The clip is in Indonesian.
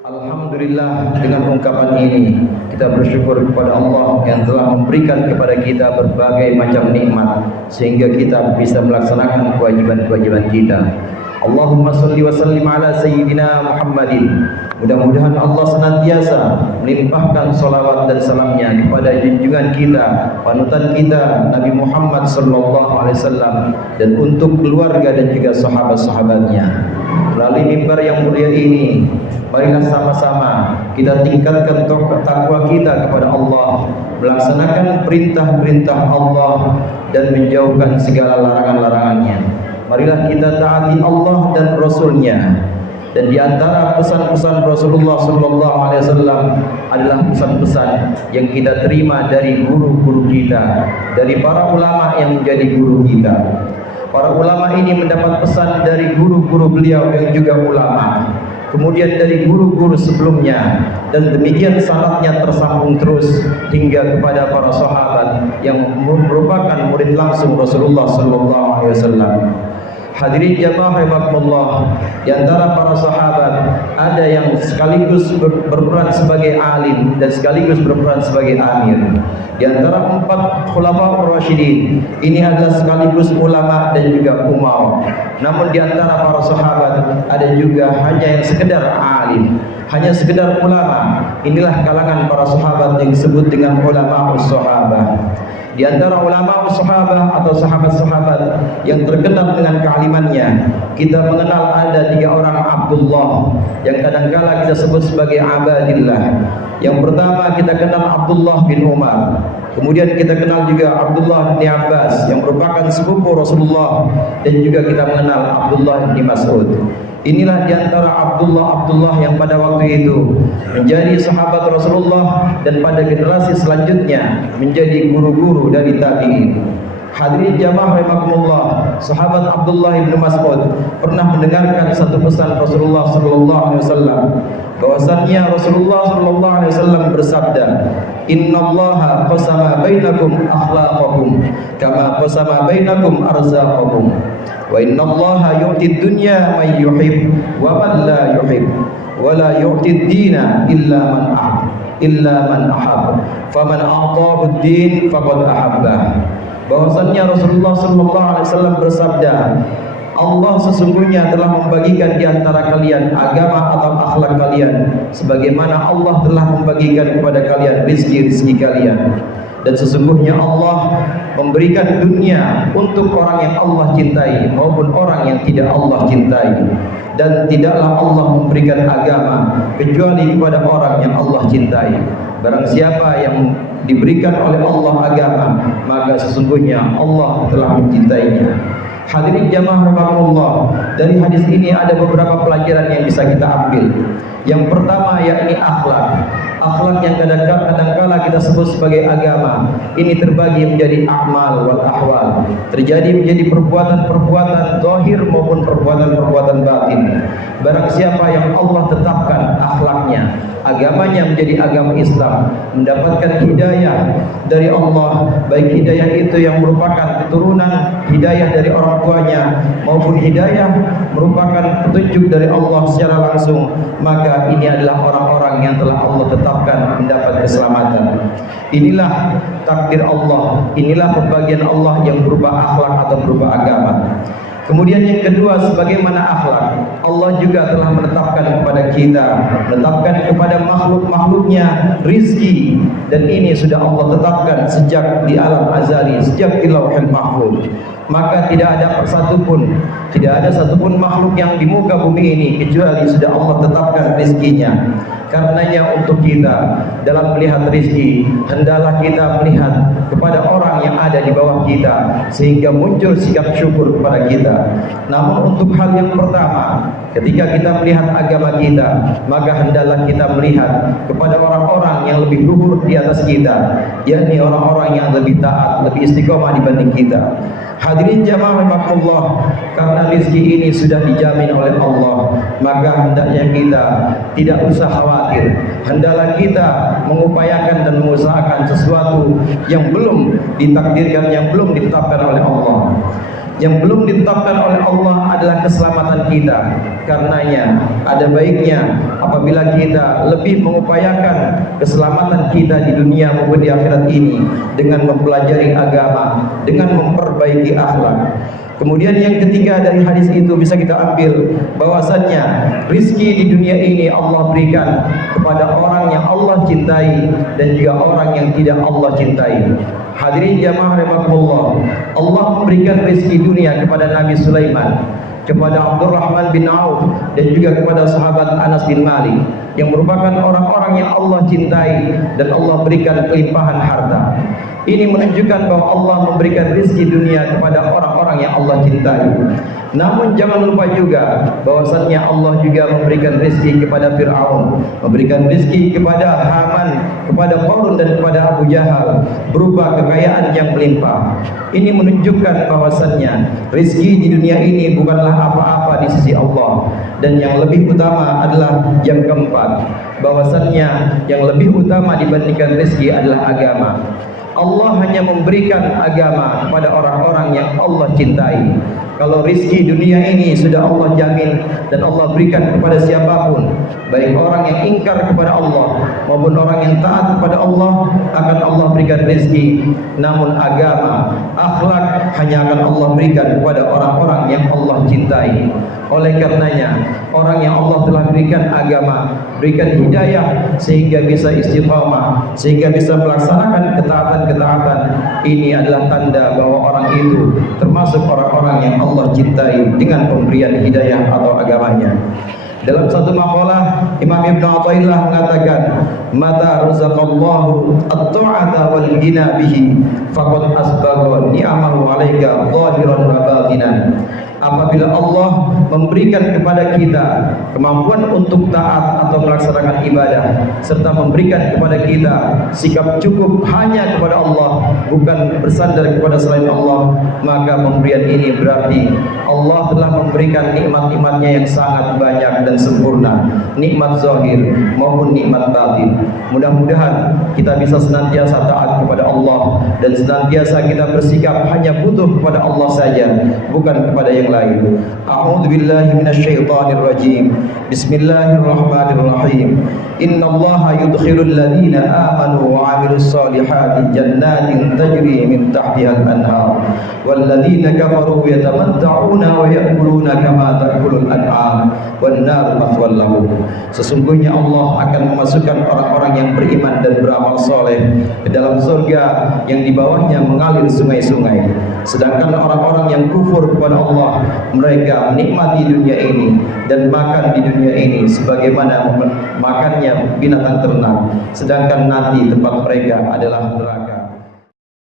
Alhamdulillah, dengan ungkapan ini kita bersyukur kepada Allah yang telah memberikan kepada kita berbagai macam nikmat sehingga kita bisa melaksanakan kewajiban-kewajiban kita. Allahumma salli wa sallim ala sayyidina Muhammadin. Mudah-mudahan Allah senantiasa melimpahkan salawat dan salamnya kepada junjungan kita, panutan kita Nabi Muhammad sallallahu alaihi wasallam, dan untuk keluarga dan juga sahabat-sahabatnya. Melalui mimbar yang mulia ini, marilah sama-sama kita tingkatkan takwa kita kepada Allah, melaksanakan perintah-perintah Allah dan menjauhkan segala larangan-larangannya. Marilah kita taati Allah dan Rasul-Nya. Dan di antara pesan-pesan Rasulullah SAW adalah pesan-pesan yang kita terima dari guru-guru kita, dari para ulama yang menjadi guru kita. Para ulama ini mendapat pesan dari guru-guru beliau yang juga ulama, kemudian dari guru-guru sebelumnya, dan demikian sanadnya tersambung terus hingga kepada para sahabat yang merupakan murid langsung Rasulullah SAW. Hadirin jamaah rahimakumullah, di antara para sahabat ada yang sekaligus berperan sebagai alim dan sekaligus berperan sebagai amir. Di antara 4 khulafaur rasyidin ini adalah sekaligus ulama dan juga umar. Namun di antara para sahabat ada juga hanya yang sekedar alim, hanya sekedar ulama. Inilah kalangan para sahabat yang disebut dengan ulama us-sahabah. Di antara ulama sahabat atau sahabat-sahabat yang terkenal dengan kealimannya, kita mengenal ada 3 orang Abdullah yang kadangkala kita sebut sebagai Abadillah. Yang pertama kita kenal Abdullah bin Umar, kemudian kita kenal juga Abdullah bin Abbas yang merupakan sepupu Rasulullah, dan juga kita mengenal Abdullah bin Mas'ud. Inilah diantara Abdullah yang pada waktu itu menjadi sahabat Rasulullah dan pada generasi selanjutnya menjadi guru-guru dari tabi'in. Hadirin jamaah rahimakumullah, sahabat Abdullah bin Mas'ud pernah mendengarkan satu pesan Rasulullah sallallahu alaihi wasallam, bahwasannya Rasulullah sallallahu alaihi wasallam bersabda, "Innallaha qasama bainakum akhlaqakum kama qasama bainakum arzaqakum. Wa innallaha yu'tid dunya man yuhib wa man la yuhib wa la yu'tid dina illa man ahab faman a'tahu ad-din faqad ahabbah." Bahwasannya Rasulullah sallallahu alaihi wasallam bersabda, Allah sesungguhnya telah membagikan di antara kalian agama atau akhlak kalian sebagaimana Allah telah membagikan kepada kalian rizki-rizki kalian. Dan sesungguhnya Allah memberikan dunia untuk orang yang Allah cintai maupun orang yang tidak Allah cintai. Dan tidaklah Allah memberikan agama kecuali kepada orang yang Allah cintai. Barang siapa yang diberikan oleh Allah agama, maka sesungguhnya Allah telah mencintainya. Hadirin jamaah rahimakumullah, dari hadis ini ada beberapa pelajaran yang bisa kita ambil. Yang pertama yakni akhlak. Akhlak yang kadang-kala kita sebut sebagai agama ini terbagi menjadi amal wal ahwal, terjadi menjadi perbuatan-perbuatan zahir maupun perbuatan-perbuatan batin. Barang siapa yang Allah tetapkan akhlaknya, agamanya menjadi agama Islam, mendapatkan hidayah dari Allah, baik hidayah itu yang merupakan keturunan hidayah dari orang tuanya maupun hidayah merupakan petunjuk dari Allah secara langsung, maka ini adalah orang-orang yang telah Allah tetapkan mendapat keselamatan. Inilah takdir Allah, inilah pembagian Allah yang berupa akhlak atau berupa agama. Kemudian yang kedua, sebagaimana akhlak, Allah juga telah menetapkan kepada kita, menetapkan kepada makhluk-makhluknya rizki, dan ini sudah Allah tetapkan sejak di alam azali, sejak di lauhul mahfuz. Maka tidak ada satupun makhluk yang di muka bumi ini kecuali sudah Allah tetapkan rizkinya. Karenanya untuk kita dalam melihat rizki, hendaklah kita melihat kepada orang yang ada di bawah kita sehingga muncul sikap syukur kepada kita. Namun untuk hal yang pertama, ketika kita melihat agama kita, maka hendaklah kita melihat kepada orang-orang yang lebih luhur di atas kita, yakni orang-orang yang lebih taat, lebih istiqomah dibanding kita. Hadirin jamaah rahimakumullah, karena rezeki ini sudah dijamin oleh Allah, maka hendaknya kita tidak usah khawatir. Hendaklah kita mengupayakan dan mengusahakan sesuatu yang belum ditakdirkan, yang belum ditetapkan oleh Allah. yang belum ditetapkan oleh Allah adalah keselamatan kita. Karenanya ada baiknya apabila kita lebih mengupayakan keselamatan kita di dunia maupun di akhirat ini dengan mempelajari agama, dengan memperbaiki akhlak. Kemudian yang ketiga dari hadis itu bisa kita ambil bahwasannya rizki di dunia ini Allah berikan kepada orang yang Allah cintai dan juga orang yang tidak Allah cintai. Hadirin jamaah rahimakumullah, Allah memberikan rizki dunia kepada Nabi Sulaiman, kepada Abdurrahman bin Auf, dan juga kepada sahabat Anas bin Malik yang merupakan orang-orang yang Allah cintai dan Allah berikan kelimpahan harta. Ini menunjukkan bahwa Allah memberikan rizki dunia kepada orang-orang yang Allah cintai. Namun jangan lupa juga bahwasannya Allah juga memberikan rizki kepada Fir'aun, memberikan rizki kepada Haman, kepada Qarun dan kepada Abu Jahal berupa kekayaan yang melimpah. Ini menunjukkan bahwasannya rizki di dunia ini bukanlah apa-apa di sisi Allah. Dan yang lebih utama adalah yang keempat, bahwasannya yang lebih utama dibandingkan rizki adalah agama. Allah hanya memberikan agama kepada orang-orang yang Allah cintai. Kalau rizki dunia ini sudah Allah jamin dan Allah berikan kepada siapapun, baik orang yang ingkar kepada Allah maupun orang yang taat kepada Allah, akan Allah berikan rizki. Namun agama, akhlak hanya akan Allah berikan kepada orang-orang yang Allah cintai. Oleh karenanya, orang yang Allah telah berikan agama, berikan hidayah sehingga bisa istiqamah, sehingga bisa melaksanakan ketaatan-ketaatan, ini adalah tanda bahwa orang itu termasuk orang-orang yang Allah cintai dengan pemberian hidayah atau agamanya. Dalam satu maqalah Imam Ibn Athaillah mengatakan, "Mata razaqallahu at-ta'ata wal ghina bihi faqad asbagha ni'amahu 'alaika zahiran wa batinan." Apabila Allah memberikan kepada kita kemampuan untuk taat atau melaksanakan ibadah, serta memberikan kepada kita sikap cukup hanya kepada Allah, bukan bersandar kepada selain Allah, maka pemberian ini berarti Allah telah memberikan nikmat-nikmatnya yang sangat banyak dan sempurna, nikmat zahir maupun nikmat batin. Mudah-mudahan kita bisa senantiasa taat kepada Allah dan senantiasa kita bersikap hanya butuh kepada Allah saja, bukan kepada yang lain. A'udzu billahi minasyaitonir rajim. Bismillahirrahmanirrahim. Innallaha yudkhilul ladzina amanu wa 'amilus solihati jannatin tajri min tahtihal anhar wal ladzina kafaru yatamatta'una wa ya'kuluna kama ta'kulul an'am wan nar mathwal lahum. Sesungguhnya Allah akan memasukkan orang-orang yang beriman dan beramal soleh ke dalam surga yang di bawahnya mengalir sungai-sungai. Sedangkan orang-orang yang kufur kepada Allah, mereka menikmati dunia ini dan makan di dunia ini sebagaimana makannya binatang ternak, sedangkan nanti tempat mereka adalah neraka.